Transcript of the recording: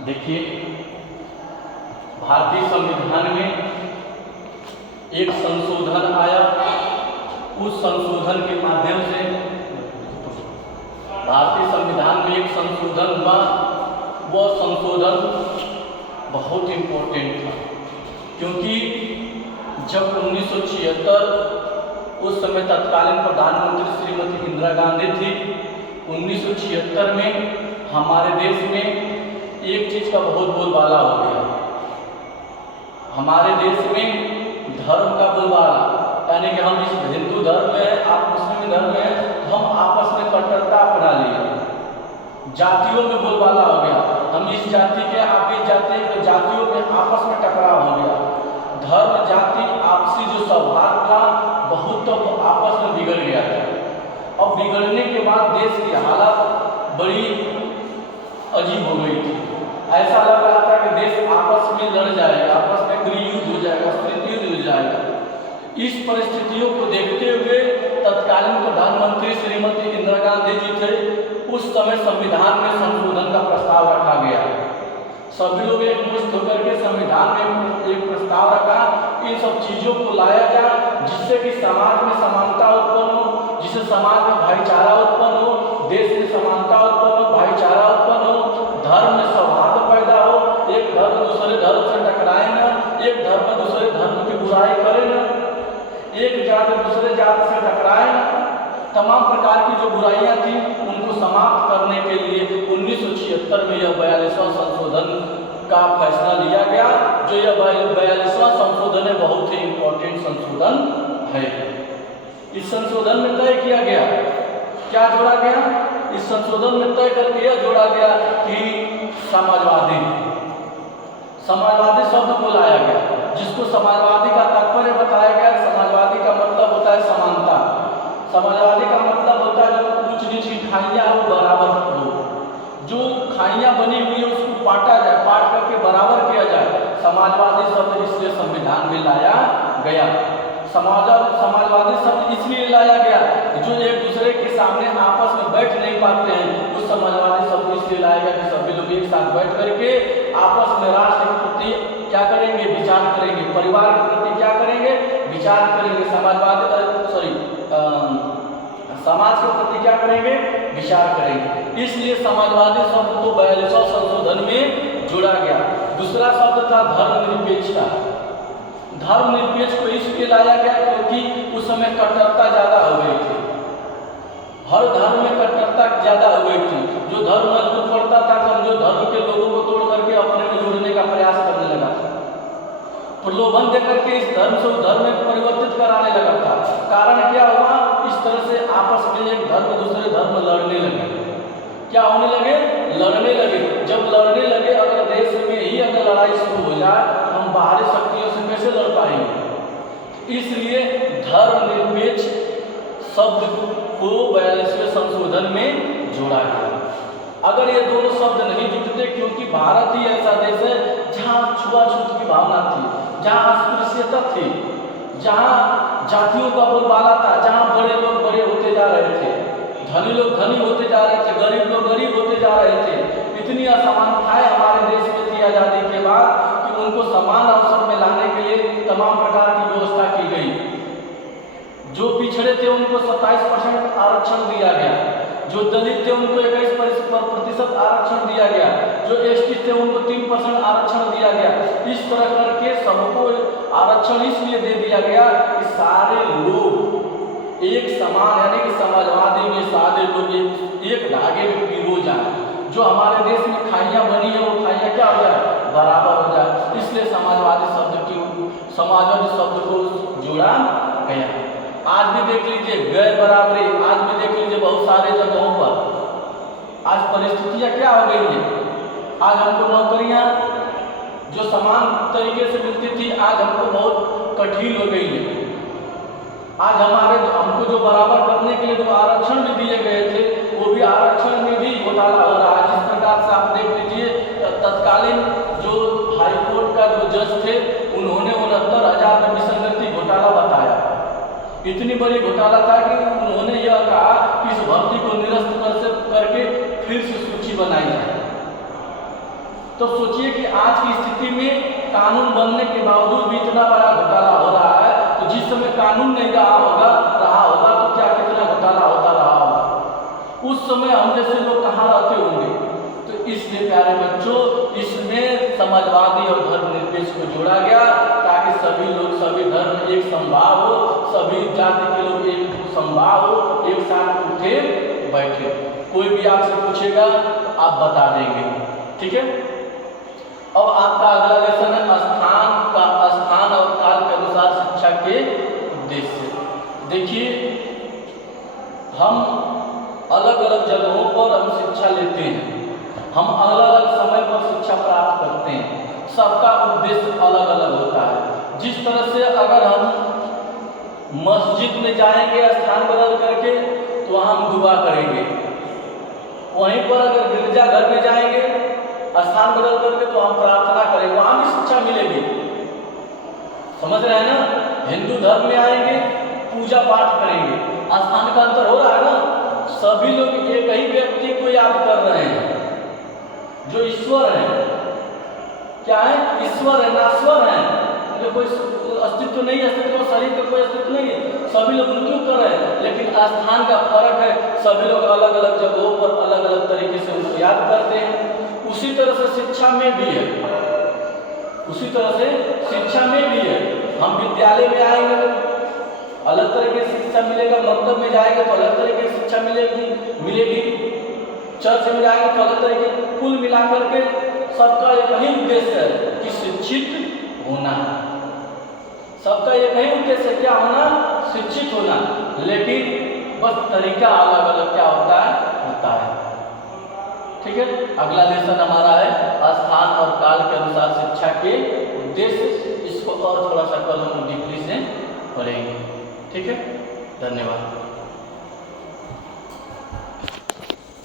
देखिए, भारतीय संविधान में एक संशोधन आया। उस संशोधन के माध्यम से भारतीय संविधान में एक संशोधन हुआ। वह संशोधन बहुत इम्पोर्टेंट था, क्योंकि जब 1976 उस समय तत्कालीन प्रधानमंत्री श्रीमती इंदिरा गांधी थी। 1976 में हमारे देश में एक चीज़ का बहुत बोलबाला हो गया। हमारे देश में धर्म का बोलबाला, यानी कि हम इस हिंदू धर्म में हैं, आप मुस्लिम धर्म में हैं, तो हम आपस में कट्टरता अपना लिए। जातियों में बोलबाला हो गया, हम इस जाति के आप इस जाति के, जातियों में आपस में टकराव हो गया। धर्म जाति आपसी जो सौहार्द था बहुत तो आपस में बिगड़ गया था। और बिगड़ने के बाद देश की हालत बड़ी अजीब हो गई थी। ऐसा लग रहा था कि देश आपस में लड़ जाएगा, आपस में गृह युद्ध हो जाएगा, शीत युद्ध हो जाएगा। इस परिस्थितियों को देखते हुए तत्कालीन प्रधानमंत्री श्रीमती इंदिरा गांधी जी थे। उस समय संविधान में संशोधन का प्रस्ताव रखा गया। सभी लोग एकमुश्त होकर के संविधान में एक प्रस्ताव रखा, इन सब चीज़ों को लाया जाए जिससे कि समाज में समानता उत्पन्न हो, जिससे समाज में भाईचारा उत्पन्न हो, देश में समानता उत्पन्न हो, भाईचारा उत्पन्न हो, धर्म में सौहार्द पैदा हो, एक धर्म दूसरे धर्म से टकराए न, एक धर्म दूसरे धर्म की बुराई करे न, एक जाति दूसरे जाति से टकराए न। तमाम प्रकार की जो बुराइयां थी उनको समाप्त करने के लिए 1976 में यह 42वां संशोधन का फैसला लिया गया। जो यह 42वां संशोधन है, बहुत ही इम्पोर्टेंट संशोधन है। इस संशोधन में तय किया गया, क्या जोड़ा गया? इस संशोधन में तय करके यह जोड़ा गया कि समाजवादी शब्द को लाया गया, जिसको समाजवादी का तात्पर्य बताया गया। समाजवादी का मतलब होता है समानता। समाजवादी का मतलब होता है जो ऊंच नीच की खाइयाँ हो बराबर हो, जो खाइयाँ बनी हुई है उसको पाटा जाए, पाट करके बराबर किया जाए। समाजवादी शब्द इसलिए संविधान में लाया गया। समाजवादी शब्द इसलिए लाया गया जो एक दूसरे के सामने आपस में बैठ नहीं पाते हैं, उस समाजवादी शब्द इसलिए लाया गया कि सभी लोग एक साथ बैठ करके आपस में राष्ट्र के प्रति क्या करेंगे? विचार करेंगे। परिवार के प्रति क्या करेंगे? विचार करेंगे। समाज के प्रति क्या करेंगे? विचार करेंगे। इसलिए समाजवादी शब्द को 42वां संशोधन में जोड़ा गया। दूसरा शब्द था धर्मनिरपेक्षता। धर्मनिरपेक्ष को इसलिए लाया गया क्योंकि उस समय कट्टरता ज़्यादा हो गई थी। हर धर्म में कट्टरता ज़्यादा हो गई थी। जो धर्म मजबूत पड़ता था, कमजोर धर्म के लोगों को तोड़ करके अपने में जोड़ने का प्रयास करने लगा था। प्रलोभन देकर के इस धर्म से उस धर्म में परिवर्तित कराने लगा था। कारण क्या हुआ? इस तरह से आपस में एक धर्म दूसरे धर्म लड़ने लगे। क्या होने लगे? लड़ने लगे। जब लड़ने लगे, अगर देश में ही अगर लड़ाई शुरू हो जाए तो हम बाहरी शक्तियों से कैसे लड़ पाएंगे? इसलिए धर्मनिरपेक्ष शब्द को 42वें संशोधन में जोड़ा गया। अगर ये दोनों शब्द नहीं जुटते, क्योंकि भारत ही ऐसा देश है जहाँ छुआछूत की भावना थी, जहाँ अस्पृश्यता थी, जहाँ जातियों का बोलबाला था, जहाँ बड़े लोग बड़े होते जा रहे थे, धनी लोग धनी होते जा रहे थे, गरीब लोग गरीब होते जा रहे थे। इतनी असमानताएं हमारे देश में थी आज़ादी के बाद कि उनको समान अवसर में लाने के लिए तमाम प्रकार की व्यवस्था की गई। जो पिछड़े थे उनको 27% आरक्षण दिया गया, जो दलित थे उनको 21% आरक्षण दिया गया, जो एसटी थे उनको 3% आरक्षण दिया गया। इस तरह करके सबको आरक्षण इसलिए दे दिया गया कि सारे लोग एक समान, यानी कि समाजवादी में सारे लोग एक धागे में पिरो जाए। जो हमारे देश में खाइयाँ बनी है वो खाइयाँ क्या हो जाए? बराबर हो जाए। इसलिए समाजवादी शब्द को जोड़ा गया। आज भी देख लीजिए गैर बराबरी, आज भी देख लीजिए बहुत सारे जगहों पर आज परिस्थितियाँ क्या हो गई हैं। आज हमको नौकरियाँ जो समान तरीके से मिलती थी, आज हमको बहुत कठिन हो गई है। आज हमको जो बराबर करने के लिए जो आरक्षण भी दिए गए थे, वो भी आरक्षण में भी घोटाला हो रहा है। जिस प्रकार से आप देख लीजिए, तत्कालीन जो हाईकोर्ट का जो जज थे, उन्होंने 69,000 में विसंगति घोटाला बताया। इतनी बड़ी घोटाला था कि उन्होंने यह कहा कि इस भर्ती को निरस्त करके फिर से सूची बनाई जाए। तो सोचिए कि आज की स्थिति में कानून बनने के बावजूद भी इतना बड़ा घोटाला हो रहा है, तो जिस समय कानून नहीं रहा होगा तो क्या कितना घोटाला होता रहा होगा। उस समय हम जैसे लोग कहाँ रहते होंगे। तो इसलिए प्यारे बच्चों, इसमें समाजवादी और धर्मनिरपेक्ष को जोड़ा गया ताकि सभी लोग, सभी धर्म एक समभाव हो, सभी जाति के लोग एक समभाव हो, एक साथ उठे बैठे। कोई भी आपसे पूछेगा तो आप बता देंगे, ठीक है। अब आपका अगला लेसन है स्थान और काल के अनुसार शिक्षा के उद्देश्य। देखिए, हम अलग अलग जगहों पर हम शिक्षा लेते हैं, हम अलग अलग समय पर शिक्षा प्राप्त करते हैं, सबका उद्देश्य अलग अलग होता है। जिस तरह से अगर हम मस्जिद में जाएंगे स्थान बदल करके तो वहाँ हम दुआ करेंगे, वहीं पर अगर गिरजाघर में जाएंगे स्थान बदल करके तो हम प्रार्थना करेंगे, वहाँ भी शिक्षा मिलेगी। समझ रहे हैं ना। हिंदू धर्म में आएंगे पूजा पाठ करेंगे, स्थान का अंतर हो रहा है ना। सभी लोग एक ही व्यक्ति को याद कर रहे हैं जो ईश्वर है। क्या है? ईश्वर है, नाश्वर है, उनके कोई अस्तित्व नहीं है, अस्तित्व शरीर का कोई अस्तित्व नहीं है। सभी लोग मृत्यु कर रहे हैं, लेकिन स्थान का फर्क है। सभी लोग अलग अलग जगहों पर अलग अलग तरीके से उनको याद करते हैं। उसी तरह से शिक्षा में भी है, उसी तरह से शिक्षा में भी है। हम विद्यालय में आएंगे तो अलग तरह की शिक्षा मिलेगा, मकतब में जाएंगे तो अलग तरह की शिक्षा मिलेगी, चर्च में जाएंगे तो अलग तरह की। कुल मिलाकर के सबका एक ही उद्देश्य है कि शिक्षित होना। सबका एक ही उद्देश्य है, क्या होना? शिक्षित होना। लेकिन बस तरीका अलग अलग क्या होता है। ठीक है। अगला लेसन हमारा है स्थान और काल के अनुसार शिक्षा के उद्देश्य। इसको और थोड़ा सा कल हम डीपली से पढ़ेंगे, ठीक है। धन्यवाद।